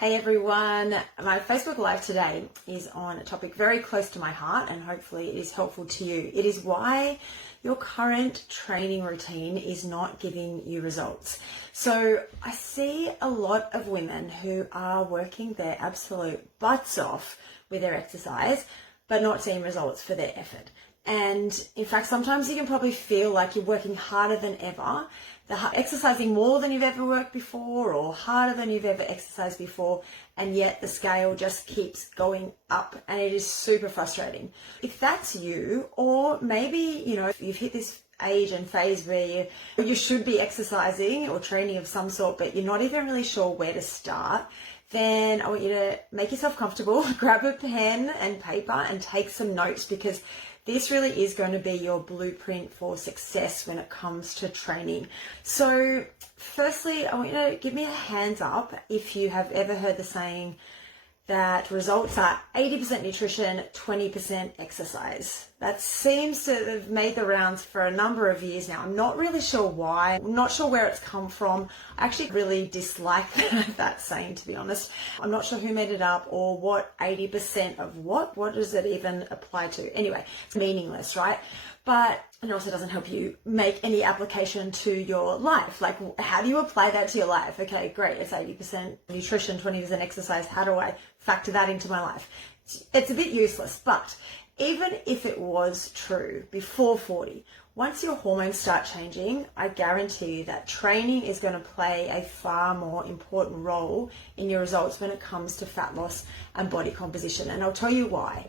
Hey everyone, my Facebook Live today is on a topic very close to my heart and hopefully it is helpful to you. It is why your current training routine is not giving you results. So I see a lot of women who are working their absolute butts off with their exercise, but not seeing results for their effort. And in fact, sometimes you can probably feel like you're working harder than ever, exercising more than you've ever worked before or harder than you've ever exercised before, and yet the scale just keeps going up and it is super frustrating. If that's you, or maybe, if you've hit this age and phase where you should be exercising or training of some sort, but you're not even really sure where to start, then I want you to make yourself comfortable, grab a pen and paper and take some notes, because this really is going to be your blueprint for success when it comes to training. So firstly, I want you to give me a hands up if you have ever heard the saying that results are 80% nutrition, 20% exercise. That seems to have made the rounds for a number of years now. I'm not really sure why. I'm not sure where it's come from. I actually really dislike that saying, to be honest. I'm not sure who made it up or what 80% of what does it even apply to? Anyway, it's meaningless, right? But it also doesn't help you make any application to your life. Like, how do you apply that to your life? Okay, great. It's 80% nutrition, 20% exercise. How do I factor that into my life? It's a bit useless, but even if it was true before 40, once your hormones start changing, I guarantee you that training is going to play a far more important role in your results when it comes to fat loss and body composition. And I'll tell you why.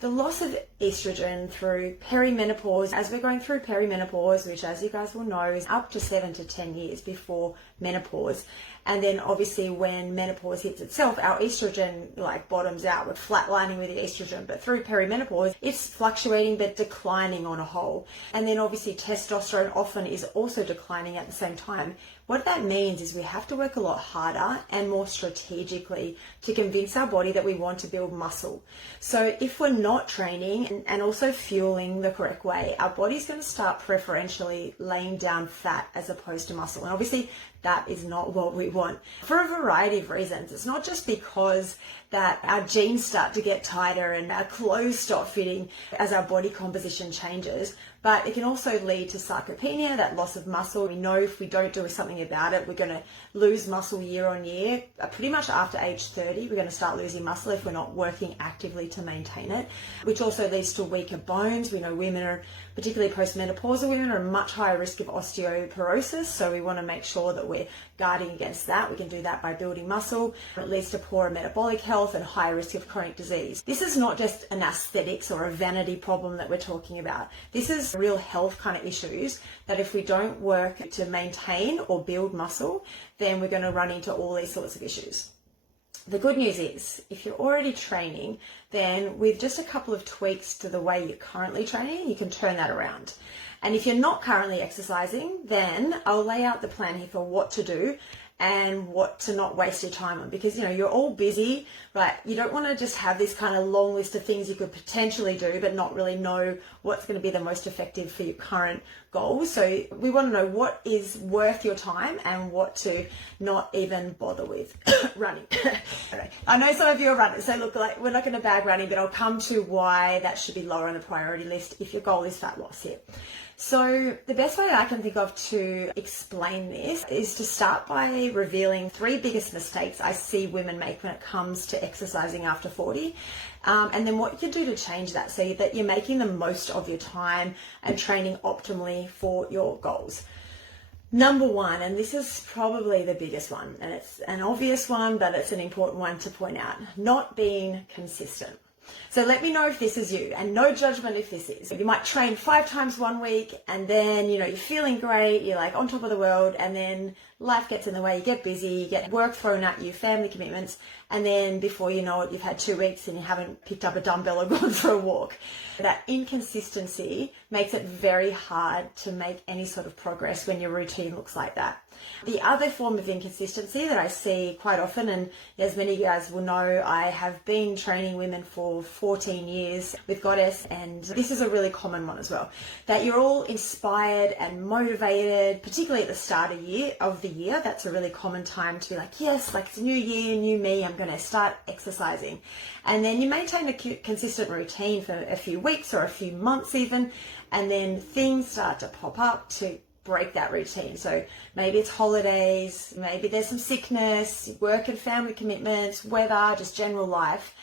The loss of estrogen through perimenopause, as we're going through perimenopause, which as you guys will know is up to 7 to 10 years before menopause. And then obviously when menopause hits itself, our estrogen bottoms out. We're flatlining with the estrogen, but through perimenopause, it's fluctuating but declining on a whole. And then obviously testosterone often is also declining at the same time. What that means is we have to work a lot harder and more strategically to convince our body that we want to build muscle. So if we're not training and also fueling the correct way, our body's going to start preferentially laying down fat as opposed to muscle. And obviously that is not what we want for a variety of reasons. It's not just because that our jeans start to get tighter and our clothes stop fitting as our body composition changes, but it can also lead to sarcopenia, that loss of muscle. We know if we don't do something about it, we're going to lose muscle year on year. Pretty much after age 30, we're going to start losing muscle if we're not working actively to maintain it, which also leads to weaker bones. We know women are, particularly postmenopausal women, are at a much higher risk of osteoporosis, so we want to make sure that we're guarding against that. We can do that by building muscle. It leads to poorer metabolic health and higher risk of chronic disease. This is not just an aesthetics or a vanity problem that we're talking about. This is real health kind of issues that if we don't work to maintain or build muscle, then we're going to run into all these sorts of issues. The good news is, if you're already training, then with just a couple of tweaks to the way you're currently training, you can turn that around. And if you're not currently exercising, then I'll lay out the plan here for what to do and what to not waste your time on, because you're all busy, but you don't want to just have this kind of long list of things you could potentially do but not really know what's going to be the most effective for your current goals. So we want to know what is worth your time and what to not even bother with. Running. Okay. I know some of you are runners, so look, we're not going to bag running, but I'll come to why that should be lower on the priority list if your goal is fat loss here. So the best way I can think of to explain this is to start by revealing 3 biggest mistakes I see women make when it comes to exercising after 40, and then what you can do to change that so that you're making the most of your time and training optimally for your goals. Number 1, and this is probably the biggest one, and it's an obvious one, but it's an important one to point out: not being consistent. So let me know if this is you, and no judgment if this is. You might train 5 times one week and then, you're feeling great, you're on top of the world, and then life gets in the way, you get busy, you get work thrown at you, family commitments, and then before you know it, you've had 2 weeks and you haven't picked up a dumbbell or gone for a walk. That inconsistency makes it very hard to make any sort of progress when your routine looks like that. The other form of inconsistency that I see quite often, and as many of you guys will know, I have been training women for 14 years with Goddess, and this is a really common one as well, that you're all inspired and motivated, particularly at the start of the year. That's a really common time to be like, yes, like it's a new year, new me, I'm going to start exercising. And then you maintain a consistent routine for a few weeks or a few months even, and then things start to pop up to break that routine. So maybe it's holidays, maybe there's some sickness, work and family commitments, weather, just general life.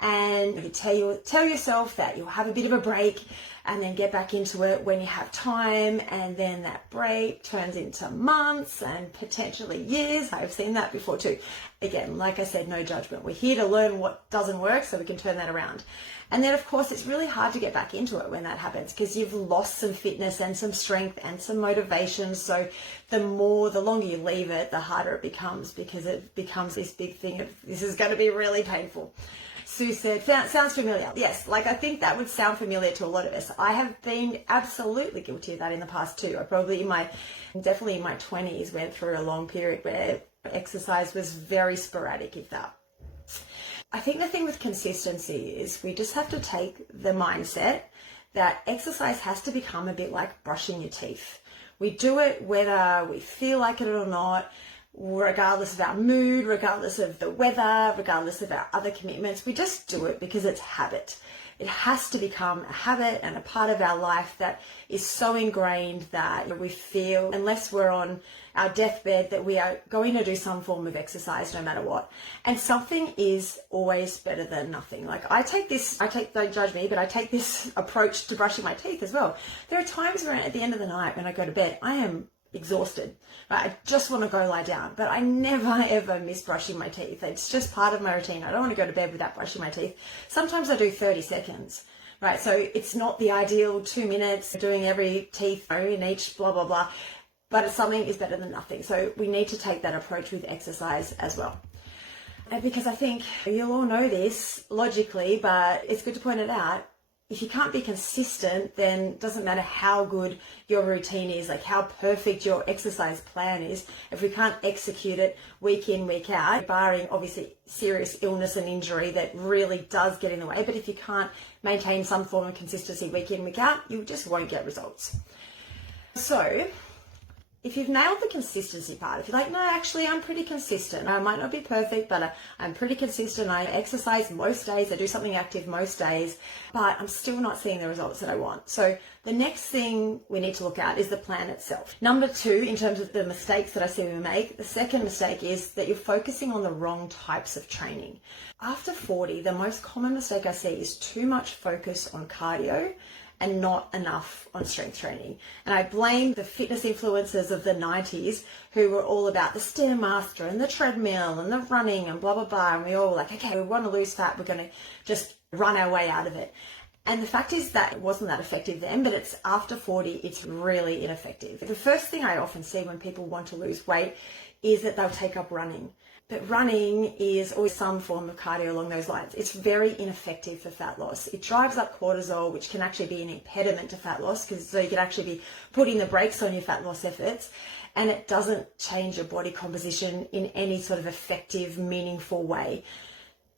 And you tell yourself that you'll have a bit of a break and then get back into it when you have time, and then that break turns into months and potentially years. I've seen that before too. Again, like I said, no judgment. We're here to learn what doesn't work so we can turn that around. And then of course it's really hard to get back into it when that happens, because you've lost some fitness and some strength and some motivation. So the longer you leave it, the harder it becomes, because it becomes this big thing of, this is going to be really painful. Sue said, sounds familiar. Yes, like I think that would sound familiar to a lot of us. I have been absolutely guilty of that in the past too. I probably definitely in my 20s went through a long period where exercise was very sporadic, if that. I think the thing with consistency is we just have to take the mindset that exercise has to become a bit like brushing your teeth. We do it whether we feel like it or not, regardless of our mood, regardless of the weather, regardless of our other commitments. We just do it because it's habit. It has to become a habit and a part of our life that is so ingrained that we feel, unless we're on our deathbed, that we are going to do some form of exercise no matter what. And something is always better than nothing. Like don't judge me, but I take this approach to brushing my teeth as well. There are times where at the end of the night when I go to bed, I am exhausted. I just want to go lie down, but I never ever miss brushing my teeth. It's just part of my routine. I don't want to go to bed without brushing my teeth. Sometimes I do 30 seconds, right? So it's not the ideal 2 minutes doing every teeth in each blah, blah, blah, but something is better than nothing. So we need to take that approach with exercise as well. And because I think you'll all know this logically, but it's good to point it out. If you can't be consistent, then it doesn't matter how good your routine is, like how perfect your exercise plan is. If we can't execute it week in, week out, barring obviously serious illness and injury that really does get in the way, but if you can't maintain some form of consistency week in, week out, you just won't get results. So if you've nailed the consistency part, if you're like, no, actually, I'm pretty consistent. I might not be perfect, but I'm pretty consistent. I exercise most days. I do something active most days, but I'm still not seeing the results that I want. So the next thing we need to look at is the plan itself. Number 2, in terms of the mistakes that I see we make, the second mistake is that you're focusing on the wrong types of training. After 40, the most common mistake I see is too much focus on cardio and not enough on strength training. And I blame the fitness influencers of the 90s who were all about the Stairmaster and the treadmill and the running and blah, blah, blah. And we all were like, okay, we want to lose fat. We're going to just run our way out of it. And the fact is that it wasn't that effective then, but it's after 40, it's really ineffective. The first thing I often see when people want to lose weight is that they'll take up running. But running is always some form of cardio along those lines. It's very ineffective for fat loss. It drives up cortisol, which can actually be an impediment to fat loss, because so you can actually be putting the brakes on your fat loss efforts, and it doesn't change your body composition in any sort of effective, meaningful way.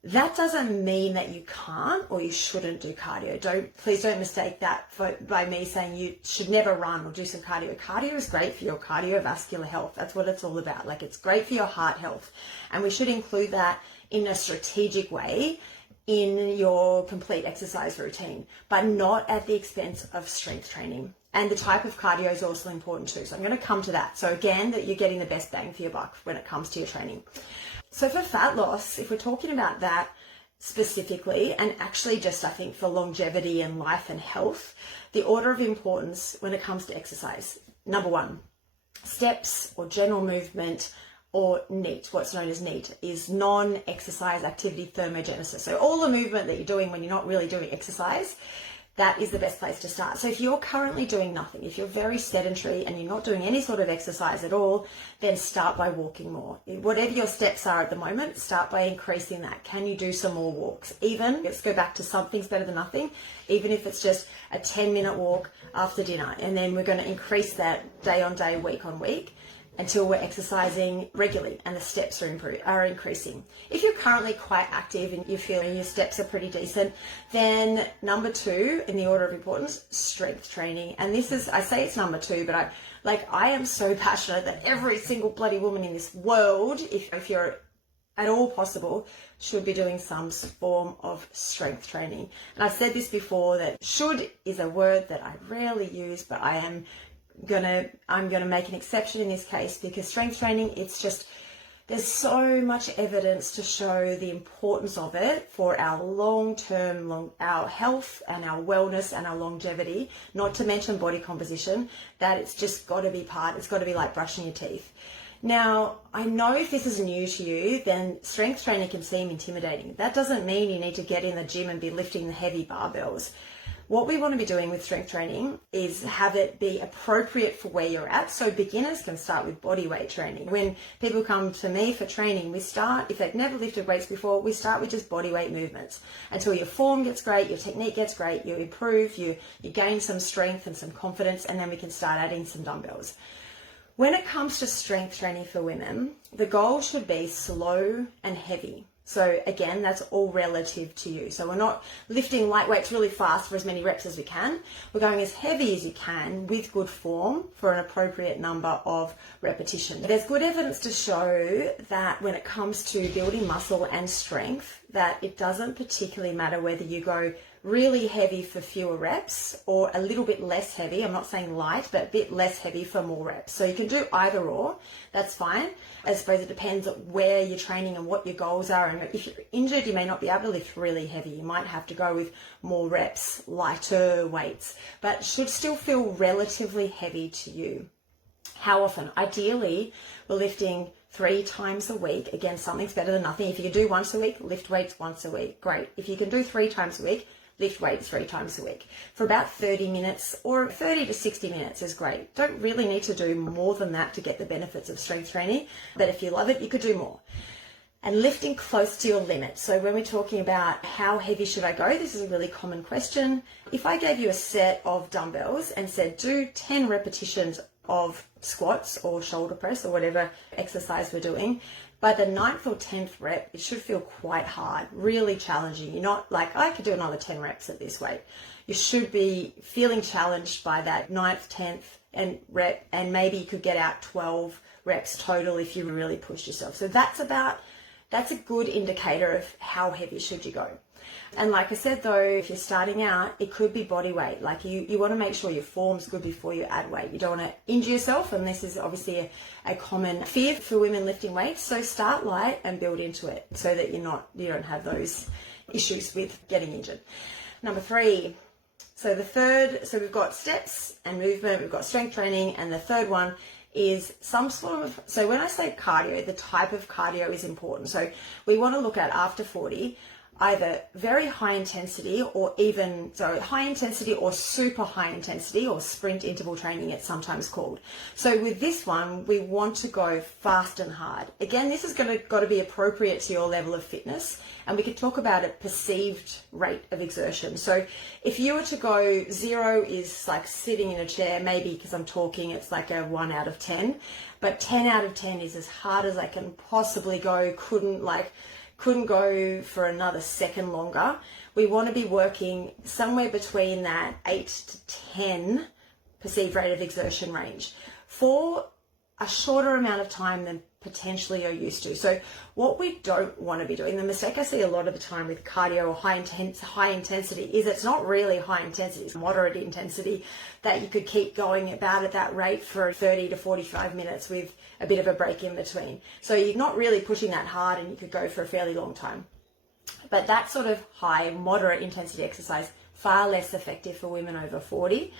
That doesn't mean that you can't or you shouldn't do cardio. Please don't mistake that by me saying you should never run or do some cardio. Cardio is great for your cardiovascular health. That's what it's all about. Like, it's great for your heart health. And we should include that in a strategic way in your complete exercise routine, but not at the expense of strength training. And the type of cardio is also important too. So I'm going to come to that. So again, that you're getting the best bang for your buck when it comes to your training. So for fat loss, if we're talking about that specifically, and actually just I think for longevity and life and health, the order of importance when it comes to exercise, number 1, steps or general movement, or NEAT, what's known as NEAT, is non-exercise activity thermogenesis. So all the movement that you're doing when you're not really doing exercise, that is the best place to start. So if you're currently doing nothing, if you're very sedentary and you're not doing any sort of exercise at all, then start by walking more. Whatever your steps are at the moment, start by increasing that. Can you do some more walks? Even, let's go back to something's better than nothing, even if it's just a 10-minute walk after dinner. And then we're going to increase that day on day, week on week. until we're exercising regularly and the steps are increasing. If you're currently quite active and you feel your steps are pretty decent, then number 2 in the order of importance, strength training. And this is, I say it's number 2, but I am so passionate that every single bloody woman in this world, if you're at all possible, should be doing some form of strength training. And I've said this before, that should is a word that I rarely use, but I'm gonna make an exception in this case, because strength training, there's so much evidence to show the importance of it for our our health and our wellness and our longevity, not to mention body composition, that it's just got to be it's got to be like brushing your teeth. Now, I know if this is new to you, then strength training can seem intimidating. That doesn't mean you need to get in the gym and be lifting the heavy barbells. What we want to be doing with strength training is have it be appropriate for where you're at. So beginners can start with body weight training. When people come to me for training, we start, if they've never lifted weights before, we start with just body weight movements until your form gets great, your technique gets great, you improve, you gain some strength and some confidence, and then we can start adding some dumbbells. When it comes to strength training for women, the goal should be slow and heavy. So again, that's all relative to you. So we're not lifting light weights really fast for as many reps as we can. We're going as heavy as you can with good form for an appropriate number of repetitions. There's good evidence to show that when it comes to building muscle and strength, that it doesn't particularly matter whether you go really heavy for fewer reps or a little bit less heavy. I'm not saying light, but a bit less heavy for more reps. So you can do either or, that's fine. I suppose it depends on where you're training and what your goals are. And if you're injured, you may not be able to lift really heavy. You might have to go with more reps, lighter weights, but should still feel relatively heavy to you. How often? Ideally, we're lifting 3 times a week. Again, something's better than nothing. If you can do once a week, lift weights once a week. Great. If you can do 3 times a week, lift weights 3 times a week for about 30 minutes, or 30 to 60 minutes is great. Don't really need to do more than that to get the benefits of strength training, but if you love it, you could do more. And lifting close to your limit. So when we're talking about how heavy should I go, this is a really common question. If I gave you a set of dumbbells and said do 10 repetitions of squats or shoulder press or whatever exercise we're doing, by the 9th or 10th rep, it should feel quite hard, really challenging. You're not like, I could do another 10 reps at this weight. You should be feeling challenged by that 9th, 10th and rep, and maybe you could get out 12 reps total if you really pushed yourself. So that's a good indicator of how heavy should you go. And like I said though, if you're starting out, it could be body weight. Like you want to make sure your form's good before you add weight. You don't want to injure yourself, and this is obviously a common fear for women lifting weights. So start light and build into it so that you don't have those issues with getting injured. Number 3. So we've got steps and movement, we've got strength training, and the third one is some sort of, so when I say cardio, the type of cardio is important. So we want to look at after 40, either very high intensity or high intensity or super high intensity, or sprint interval training it's sometimes called. So with this one, we want to go fast and hard. Again, this is got to be appropriate to your level of fitness, and we could talk about a perceived rate of exertion. So if you were to go 0 is like sitting in a chair, maybe because I'm talking, it's like a 1 out of 10, but 10 out of 10 is as hard as I can possibly go, couldn't go for another second longer. We want to be working somewhere between that 8 to 10 perceived rate of exertion range for a shorter amount of time than potentially you're used to. So what we don't want to be doing, the mistake I see a lot of the time with cardio or high intensity is it's not really high intensity, it's moderate intensity that you could keep going about at that rate for 30 to 45 minutes with a bit of a break in between. So you're not really pushing that hard, and you could go for a fairly long time. But that sort of high, moderate intensity exercise, far less effective for women over 40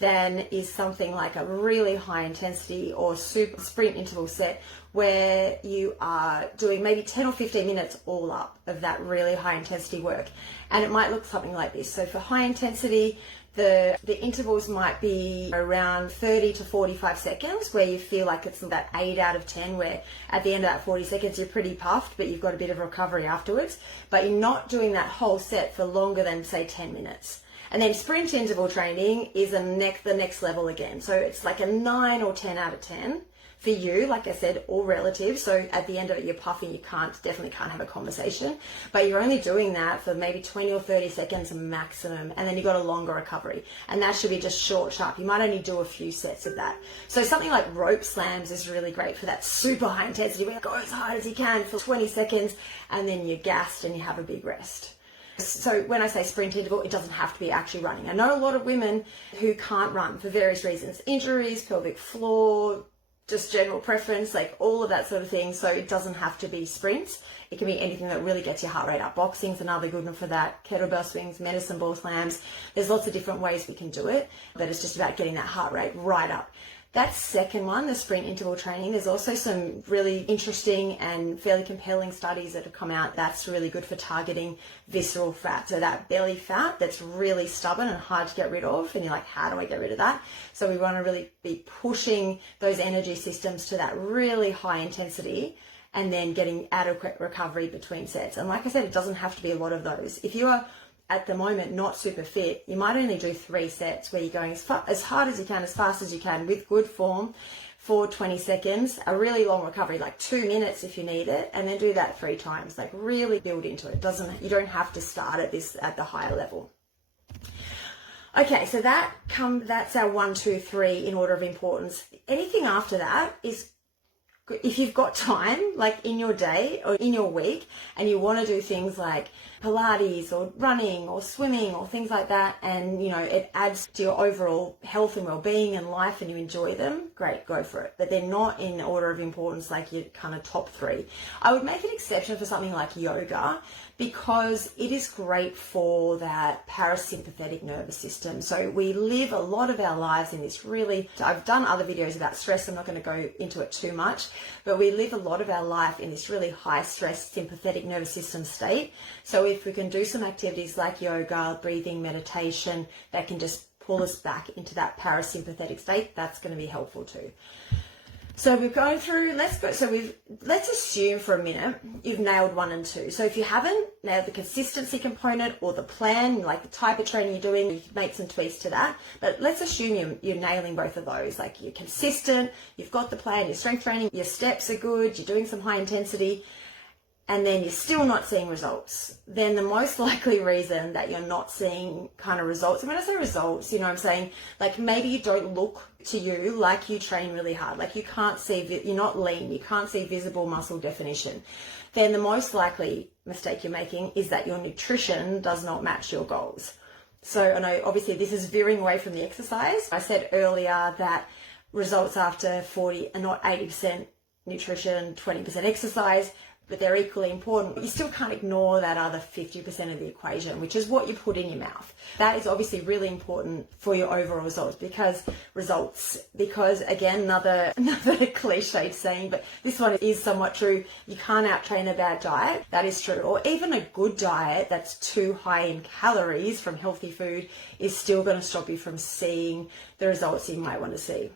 than is something like a really high intensity or super sprint interval set where you are doing maybe 10 or 15 minutes all up of that really high intensity work. And it might look something like this. So for high intensity, the intervals might be around 30 to 45 seconds, where you feel like it's about 8 out of 10, where at the end of that 40 seconds you're pretty puffed, but you've got a bit of recovery afterwards. But you're not doing that whole set for longer than, say, 10 minutes. And then sprint interval training is the next level again. So it's like a 9 or 10 out of 10 For you, like I said, all relative. So at the end of it, you're puffing, you definitely can't have a conversation, but you're only doing that for maybe 20 or 30 seconds maximum. And then you've got a longer recovery, and that should be just short, sharp. You might only do a few sets of that. So something like rope slams is really great for that super high intensity where you go as hard as you can for 20 seconds and then you're gassed and you have a big rest. So when I say sprint interval, it doesn't have to be actually running. I know a lot of women who can't run for various reasons, injuries, pelvic floor, just general preference, like all of that sort of thing. So it doesn't have to be sprints. It can be anything that really gets your heart rate up. Boxing's another good one for that. Kettlebell swings, medicine ball slams. There's lots of different ways we can do it, but it's just about getting that heart rate right up. That second one, the sprint interval training, there's also some really interesting and fairly compelling studies that have come out that's really good for targeting visceral fat. So that belly fat that's really stubborn and hard to get rid of. And you're like, how do I get rid of that? So we want to really be pushing those energy systems to that really high intensity and then getting adequate recovery between sets. And like I said, it doesn't have to be a lot of those. If you are at the moment not super fit, you might only do 3 sets where you're going as hard as you can, as fast as you can, with good form for 20 seconds, a really long recovery, like 2 minutes if you need it, and then do that 3 times. Like really build into it. You don't have to start at the higher level. Okay, so that's our 1, 2, 3 in order of importance. Anything after that is, if you've got time, like in your day or in your week, and you want to do things like Pilates or running or swimming or things like that, and it adds to your overall health and well-being and life and you enjoy them, great, go for it. But they're not in order of importance like your kind of top 3. I would make an exception for something like yoga, because it is great for that parasympathetic nervous system. So we live a lot of our lives in this I've done other videos about stress, I'm not going to go into it too much, but we live a lot of our life in this really high stress sympathetic nervous system state. So if we can do some activities like yoga, breathing, meditation, that can just pull us back into that parasympathetic state, that's going to be helpful too. So we're going through, let's assume for a minute you've nailed 1 and 2. So if you haven't nailed the consistency component or the plan, like the type of training you're doing, you can make some tweaks to that. But let's assume you're nailing both of those. Like you're consistent, you've got the plan, your strength training, your steps are good, you're doing some high intensity, and then you're still not seeing results. Then the most likely reason that you're not seeing kind of results, and when I say results, I'm saying like maybe you don't look to you like you train really hard, like you can't see, you're not lean, you can't see visible muscle definition. Then the most likely mistake you're making is that your nutrition does not match your goals. So I know obviously this is veering away from the exercise. I said earlier that results after 40 are not 80% nutrition, 20% exercise, but they're equally important. You still can't ignore that other 50% of the equation, which is what you put in your mouth. That is obviously really important for your overall results, because again, another cliched saying, but this one is somewhat true. You can't out-train a bad diet. That is true. Or even a good diet that's too high in calories from healthy food is still going to stop you from seeing the results you might want to see.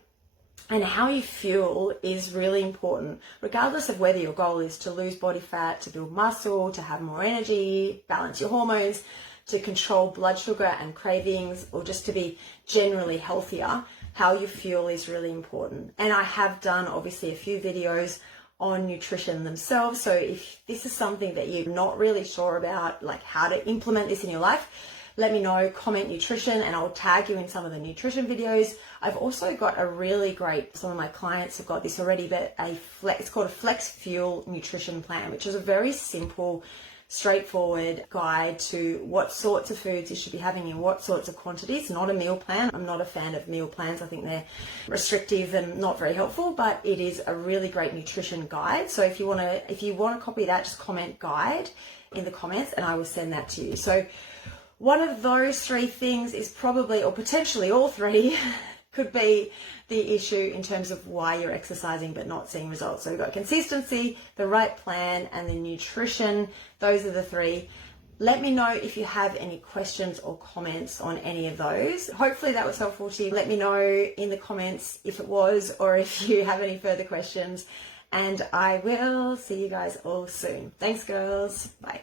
And how you fuel is really important, regardless of whether your goal is to lose body fat, to build muscle, to have more energy, balance your hormones, to control blood sugar and cravings, or just to be generally healthier. How you fuel is really important. And I have done obviously a few videos on nutrition themselves. So if this is something that you're not really sure about, like how to implement this in your life, let me know, comment nutrition, and I'll tag you in some of the nutrition videos. I've also got a really great, some of my clients have got this already, but it's called a Flex Fuel Nutrition Plan, which is a very simple, straightforward guide to what sorts of foods you should be having in what sorts of quantities. Not a meal plan. I'm not a fan of meal plans. I think they're restrictive and not very helpful, but it is a really great nutrition guide. So if you want to copy that, just comment guide in the comments and I will send that to you. So one of those 3 things is probably, or potentially all 3, could be the issue in terms of why you're exercising but not seeing results. So we've got consistency, the right plan, and the nutrition. Those are the 3. Let me know if you have any questions or comments on any of those. Hopefully that was helpful to you. Let me know in the comments if it was, or if you have any further questions. And I will see you guys all soon. Thanks, girls. Bye.